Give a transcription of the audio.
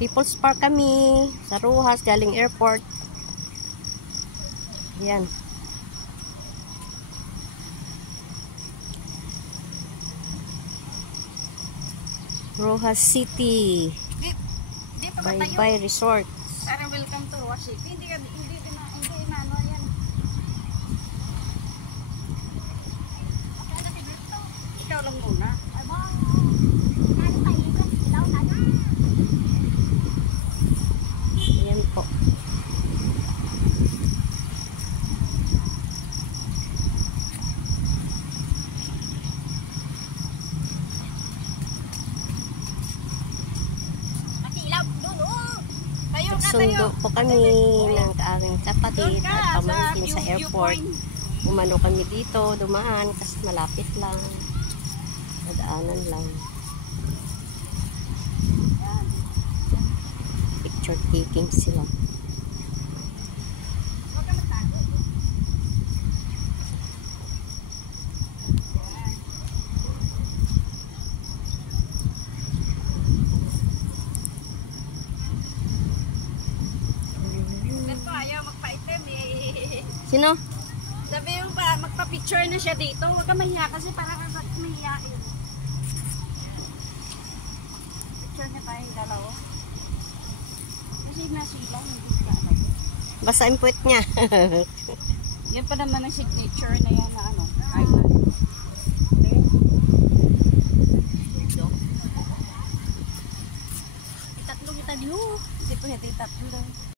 People's Park kami sa Rojas, galing airport. Yan. Rojas City. Bye-bye Resort. Parang welcome to Rojas City. Hindi na ano yan. Ikaw lang muna. Yan po. Sundo po kami ng aming kapatid at pamangkin sa airport. Umano kami dito, dumaan kasi malapit lang. Nadaanan lang. Picture taking sila. Sino? Sabi yung ba, magpa-picture na siya dito. Huwag ka mahiya kasi parang mahiya yun. Picture na tayong dalawa. Kasi nasilang, hindi ka alam. Basahin puwet niya. Yan pa naman ang signature na yan na ano, island. Okay? Itatlo kita diyo. Hindi po hindi tatlo.